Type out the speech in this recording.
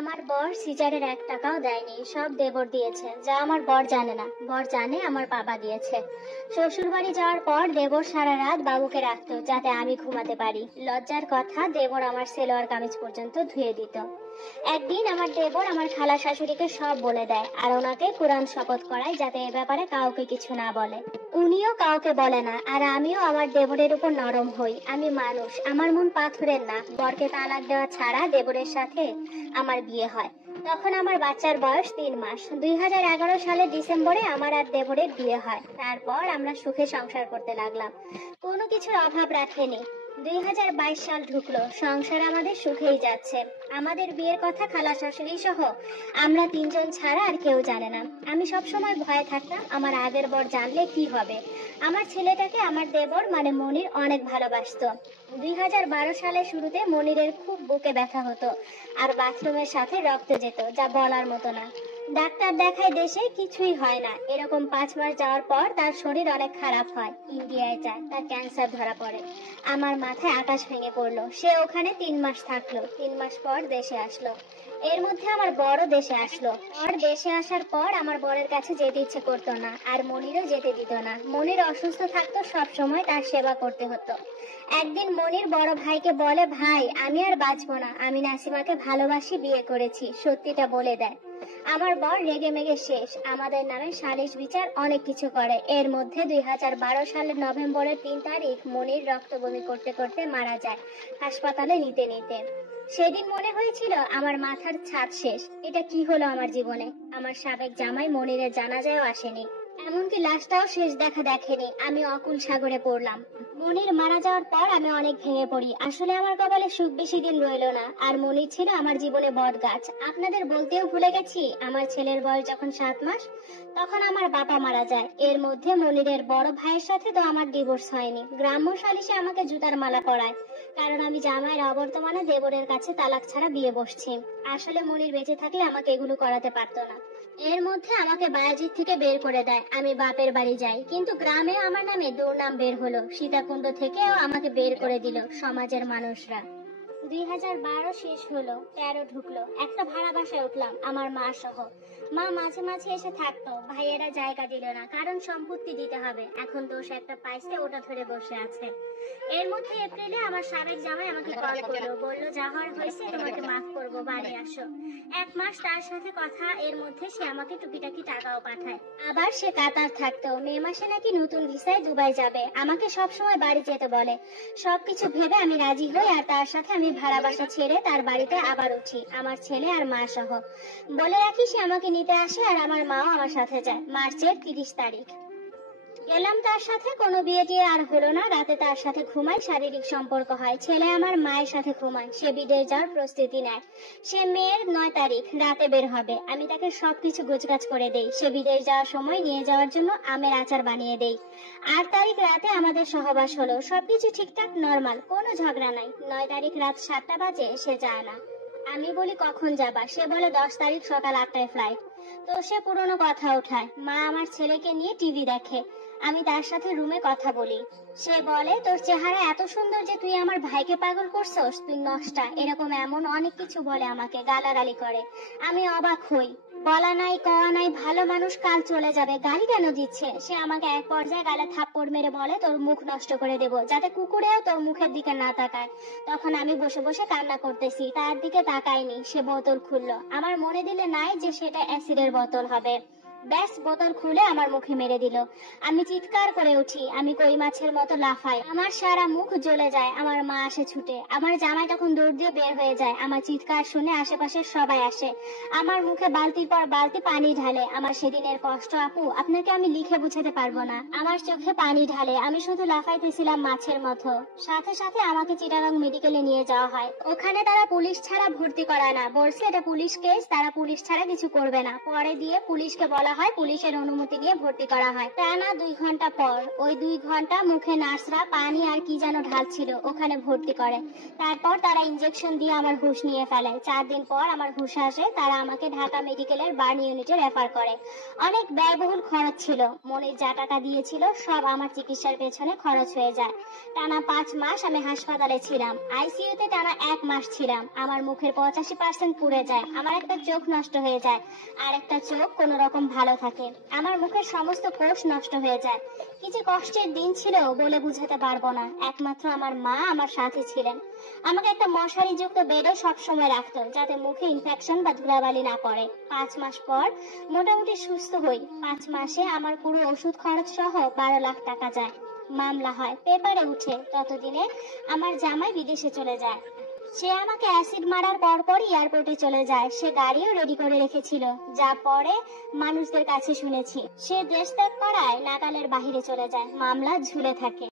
আমার বর সিজারের 1 টাকাও দেয়নি, সব দেবর দিয়েছে, যা আমার বর জানে না। বর জানে আমার বাবা দিয়েছে। শ্বশুর বাড়ি যাওয়ার পর দেবর সারা রাত বাবুকে রাখতো যাতে আমি ঘুমাতে পারি। লজ্জার কথা, দেবর আমার সেলোয়ার কামিজ পর্যন্ত ধুয়ে দিত। একদিন আমার দেবর আমার খালা শাশুড়িকে সব বলে দেয় আর ওনাকে কোরআন শপথ করায় যাতে এ ব্যাপারে কাউকে কিছু না বলে। উনিও কাউকে বলে না, আর আমিও আমার দেবরের উপর নরম হই। আমি মানুষ, আমার মন পাথরের না। বরকে তালাক দেওয়া ছাড়া দেবরের সাথে আমার বিয়ে হয়। তখন আমার বাচ্চার বয়স 3 মাস। 2011 সালের ডিসেম্বরে আমার আর দেবরের বিয়ে হয়। তারপর আমরা সুখে সংসার করতে লাগলাম, কোনো কিছুর অভাব রাখেনি। 2022 সাল ঢুকলো, সংসার আমাদের সুখেই যাচ্ছে। আমাদের বিয়ের কথা খালা শাশুড়ি সহ আমরা 3জন ছাড়া আর কেউ জানে না। আমি সবসময় ভয়ে থাকতাম আমার আগের বর জানলে কি হবে। আমার ছেলেটাকে আমার দেবর মানে মনির অনেক ভালোবাসতো। 2012 সালের শুরুতে মনিরের খুব বুকে ব্যথা হতো আর বাথরুমের সাথে রক্ত যেত, যা বলার মতো না। ডাক্তার দেখায়, দেশে কিছুই হয় না। এরকম 5 মাস যাওয়ার পর তার শরীর অনেক খারাপ হয়। ইন্ডিয়ায় যায়, তার ক্যান্সার ধরা পড়ে। আমার মাথায় আকাশ ভেঙে পড়লো। সে ওখানে 3 মাস থাকলো। 3 মাস পর দেশে আসলো। এর মধ্যে আমার বড় দেশে আসলো। দেশে আসার পর আমার বরের কাছে যেতে ইচ্ছে করতো না, আর মনিরও যেতে দিত না। মনির অসুস্থ থাকতো, সব সময় তার সেবা করতে হতো। একদিন মনির বড় ভাইকে বলে, ভাই আমি আর বাঁচবো না, আমি নাসিমাকে ভালোবাসি, বিয়ে করেছি, সত্যিটা বলে দেয়। আমার বর রেগে মেগে শেষ। আমাদের নামে সালিশ বিচার অনেক কিছু করে। এর মধ্যে 2012 সালের নভেম্বরের 3 তারিখ মনির রক্ত বমি করতে করতে মারা যায়, হাসপাতালে নিতে নিতে। সেদিন মনে হয়েছিল আমার মাথার ছাদ শেষ। এটা কি হলো আমার জীবনে? আমার সাবেক জামাই মনিরের জানাজায়ও আসেনি, এমনকি লাশটাও শেষ দেখা দেখেনি। আমি অকুল সাগরে পড়লাম। মনির মারা যাওয়ার পর আমি অনেক ভেঙে পড়ি। আসলে আমার কপালে সুখ বেশি দিন রইলো না। আর মনির ছিল আমার জীবনে বট গাছ। আপনাদের বলতেও ভুলে গেছি, আমার ছেলের বয়স যখন 7 মাস তখন আমার বাবা মারা যায়। এর মধ্যে মনিরের বড় ভাইয়ের সাথে তো আমার ডিভোর্স হয়নি। গ্রাম্য সালিশে আমাকে জুতার মালা পরায়, কারণ আমি জামাইয়ের অবর্তমানে দেবরের কাছে তালাক ছাড়া বিয়ে বসছি। আসলে মনির বেঁচে থাকলে আমাকে এগুলো করাতে পারতো না। এর মধ্যে আমাকে বায়াজিৎ থেকে বের করে দেয়। আমি বাপের বাড়ি যাই, কিন্তু গ্রামে আমার নামে দুর্নাম বের হলো। সীতাকুণ্ড থেকেও আমাকে বের করে দিল সমাজের মানুষরা। 2012 শেষ হলো, 13 ঢুকলো। একটা ভাড়া বাসায় উঠলাম আমার মা সহ। মা মাঝে মাঝে এসে থাকতো, ভাইয়েরা জায়গা দিল না, কারণ সম্পত্তি দিতে হবে। এখন দোষ একটা পাইছে, ওটা ধরে বসে আছে। এর মধ্যে এপ্রিলে আমার সাবেক জামাই আমাকে কল করলো, বললো যা হওয়ার হয়েছে, তোমাকে মাফ করবো, বাড়ি আসো। 1 মাস তার সাথে কথা। এর মধ্যে সে আমাকে টুকিটাকি টাকাও পাঠায়। আবার সে কাতার থাকতো। মে মাসে নাকি নতুন ভিসায় দুবাই যাবে। আমাকে সব সময় বাড়ি যেতে বলে। সবকিছু ভেবে আমি রাজি হই, আর তার সাথে আমি ভাড়া বাসা ছেড়ে তার বাড়িতে আবার উঠি, আমার ছেলে আর মা সহ। বলে রাখি, সে আমাকে নিতে আসে আর আমার মাও আমার সাথে যায়। মার্চের 30 তারিখ গেলাম তার সাথে। কোনো বিয়ে টিয়ে আর হলো না। রাতে তার সাথে ঘুমাই, শারীরিক সম্পর্ক হয়। ছেলে আমার মায়ের সাথে ঘুমায়। সে বিদেশ যাওয়ার প্রস্তুতি নেয়। সে মেয়ের 9 তারিখ রাতে বের হবে। আমি তাকে সবকিছু গোছগাছ করে দেই। সে বিদেশ যাওয়ার সময় নিয়ে যাওয়ার জন্য আমের আচার বানিয়ে দেই। 8 তারিখ রাতে আমাদের সহবাস হলো। সবকিছু ঠিকঠাক, নর্মাল, কোনো ঝগড়া নাই। 9 তারিখ রাত 7টা বাজে, সে যায় না। আমি বলি কখন যাবা? সে বলে 10 তারিখ সকাল 8টায় ফ্লাইট। তো সে পুরনো কথা উঠায়। মা আমার ছেলেকে নিয়ে টিভি দেখে, আমি তার সাথে রুমে কথা বলি। সে বলে, তোর চেহারা এত সুন্দর যে তুই আমার ভাইকে পাগল করছস, তুই নষ্টা, এরকম এমন অনেক কিছু বলে, আমাকে গালাগালি করে। আমি অবাক হই। বলা নাই কওয়া নাই, ভালো মানুষ কাল চলে যাবে, গালি কেন দিচ্ছে? সে আমাকে এক পর্যায়ে গালে থাপ্পড় মেরে বলে, তোর মুখ নষ্ট করে দেবো, যাতে কুকুরেও তোর মুখের দিকে না তাকায়। তখন আমি বসে বসে কান্না করতেছি, তার দিকে তাকাইনি। সে বোতল খুললো। আমার মনে দিলে নাই যে সেটা অ্যাসিডের বোতল হবে। ব্যাস, বোতল খুলে আমার মুখে মেরে দিল। আমি চিৎকার করে উঠি। আমি কই মাছের মতো লাফাই। আমার সারা মুখ জ্বলে যায়। আমার মা আসে ছুটে। আমার জামাই তখন দৌড় দিয়ে বের হয়ে যায়। আমার চিৎকার শুনে আশেপাশের সবাই আসে। আমার মুখে বালতির পর বালতি পানি ঢালে। আমার সেদিনের কষ্ট আপু আপনাকে আমি লিখে বুঝাতে পারবো না। আমার চোখে পানি ঢালে। আমি শুধু লাফাইতেছিলাম মাছের মতো। সাথে সাথে আমাকে চিটাগাং মেডিকেলে নিয়ে যাওয়া হয়। ওখানে তারা পুলিশ ছাড়া ভর্তি করায় না, বলছে এটা পুলিশ কেস, তারা পুলিশ ছাড়া কিছু করবে না। পরে দিয়ে পুলিশকে বলা করা হয়, পুলিশের অনুমতি নিয়ে ভর্তি করা হয়। টানা 2 ঘন্টা পর ওই 2 ঘন্টা মুখে নার্সরা পানি আর কি যেন ঢালছিল, ওখানে ভর্তি করে। তারপর তারা ইনজেকশন দিয়ে আমার হুঁশ নিয়ে ফেলে। 4 দিন পর আমার হুঁশ আসে। তারা আমাকে ঢাকা মেডিকেলের বার্ন ইউনিটে রেফার করে। অনেক ব্যয়বহুল খরচ ছিল। মনির যা টাকা দিয়েছিল সব আমার চিকিৎসার পেছনে খরচ হয়ে যায়। টানা 5 মাস আমি হাসপাতালে ছিলাম। আইসিইউতে টানা 1 মাস ছিলাম। আমার মুখের 85% পুড়ে যায়। আমার একটা চোখ নষ্ট হয়ে যায়, আর একটা চোখ কোনো রকম ভালো থাকে। আমার মুখের সমস্ত কোষ নষ্ট হয়ে যায়। কি যে কষ্টের দিন ছিল বলে বুঝাতে পারবো না। একমাত্র আমার মা আমার সাথে ছিলেন। আমাকে একটা মশারি যুক্ত বেডে সবসময় রাখতো, যাতে মুখে ইনফেকশন বা ধুলাবালি না পড়ে। 5 মাস পর মোটামুটি সুস্থ হই। 5 মাসে আমার পুরো ওষুধ খরচ সহ 12 লাখ টাকা যায়। মামলা হয়, পেপারে উঠে। ততদিনে আমার জামাই বিদেশে চলে যায়। সে আমাকে অ্যাসিড মারার পর এয়ারপোর্টে চলে যায়। সে গাড়িও রেডি করে রেখেছিল, যা পরে মানুষদের কাছে শুনেছি। সে দেশ ত্যাগ করায় নাগালের বাহিরে চলে যায়। মামলা ঝুলে থাকে।